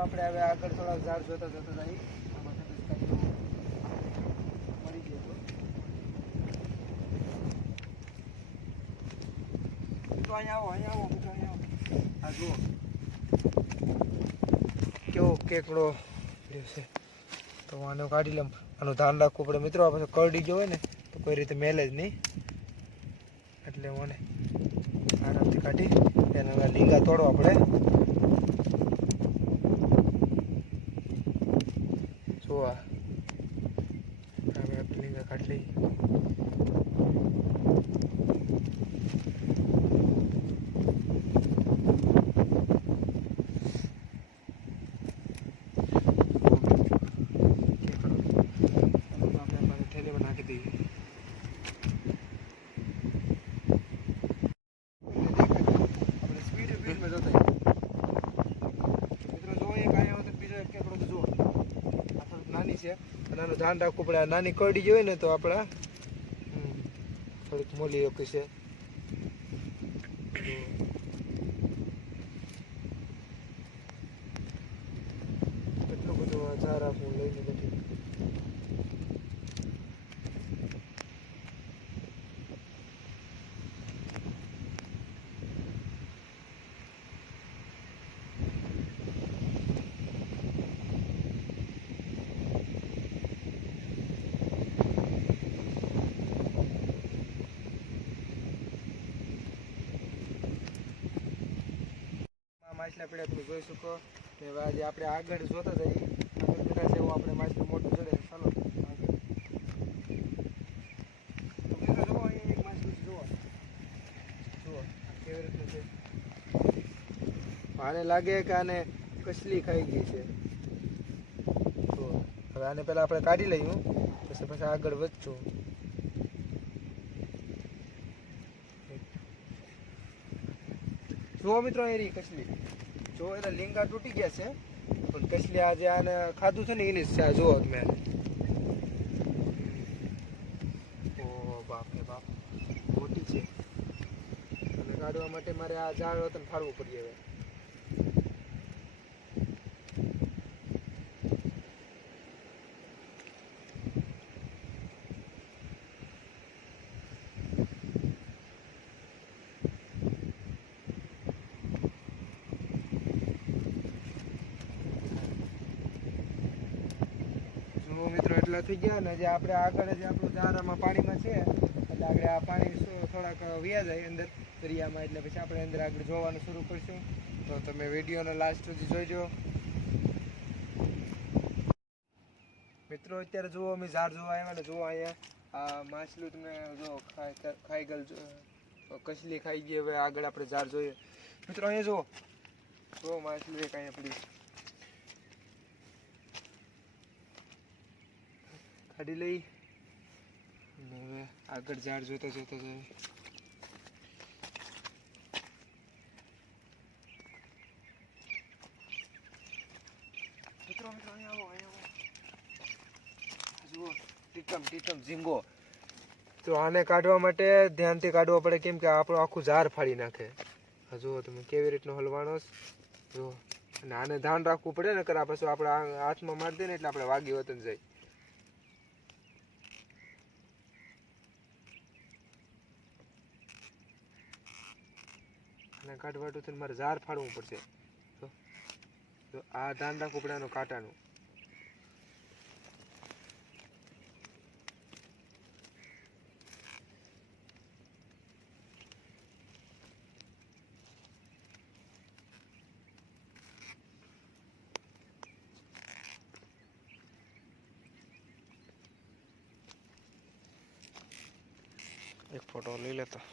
આપણે હવે આગળ થોડા ઝાડ જોતા જતા જઈએ. મળી ગયો તો અહીંયા આવો મિત્રો, અહીંયા આવો. આ જુઓ કેવો કેકડો છે. તો આનો કાઢી લઉં. આનું ધ્યાન રાખવું પડે મિત્રો. આ પાછો કરડી ગયો હોય ને તો કોઈ રીતે મેલે જ નહીં, એટલે મને આરામથી કાઢી એના લીંગા તોડવા પડે. જોવા હવે આપણે લીંગા કાઢી લઈએ. નાનું ધ્યાન રાખવું પડે. નાની કરડી જોઈએ ને તો આપણા થોડીક મોલી રોકી છે. એટલું બધું ધ્યાન રાખવું લઈને બધી. માછલા પડ્યા તમે જોઈ શકો. હવે આજે આપણે આગળ જોતા જઈએ. આગળ બધા છે એવું આપણે માછલું મોટું ચડે. ચાલો જુઓ, અહીંયા એક માછલું જુઓ જુઓ કેવી રીતનું છે. આને લાગે કે આને કસલી ખાઈ ગઈ છે. જુઓ હવે આને પહેલાં આપણે કાઢી લઈએ, પછી આગળ વધશું. જુઓ મિત્રો એ રહી કસલી. જો એના લીંગા તૂટી ગયા છે, પણ કસલી આજે આને ખાધું છે ને એની જ છે. આ જુઓ તમે. ઓ બાપ રે બાપ, મોટી છે. અને કાઢવા માટે મારે આ ઝાડ વતન ફાડવું પડી. હવે મિત્રો એટલા થઈ ગયા ને. જે આપણે આગળ જે આપણું ઝારામાં પાણીમાં છે, એટલે આગળ આ પાણી થોડાક વ્યા જાય અંદર દરિયામાં, એટલે પછી આપણે અંદર આગળ જોવાનું શરૂ કરશું. તો તમે વિડીયોનો લાસ્ટ સુધી જોઈજો મિત્રો. અત્યારે જુઓ અમે ઝાડ જોવા આવ્યા ને. જુઓ અહીંયા આ માછલું તમે જો ખાઈ ગયેલ કસલી ખાઈ ગઈ. હવે આગળ આપણે ઝાડ જોઈએ મિત્રો. અહીંયા જુઓ માછલું એક અહીંયા પડી કાઢી લઈ. હવે આગળ ઝાડ જોતા જોતા જાય. મિત્રો અહીંયા આવો જુઓ ટીટમ ઝીંગો. તો આને કાઢવા માટે ધ્યાનથી કાઢવો પડે, કેમ કે આપણું આખું ઝાડ ફાડી નાખે. જુઓ તમે કેવી રીતનો હલવાનો જુઓ. અને આને ધ્યાન રાખવું પડે ને, કરા પછી આપણે હાથમાં મારી દે ને એટલે આપણે વાગી વતન જાય. કાઢવાટું થઈને મારે ઝાડ ફાડવું પડશે. તો આ ધ્યાન રાખવું પડે આનું કાંટાનું. એક ફોટો લઈ લેતા.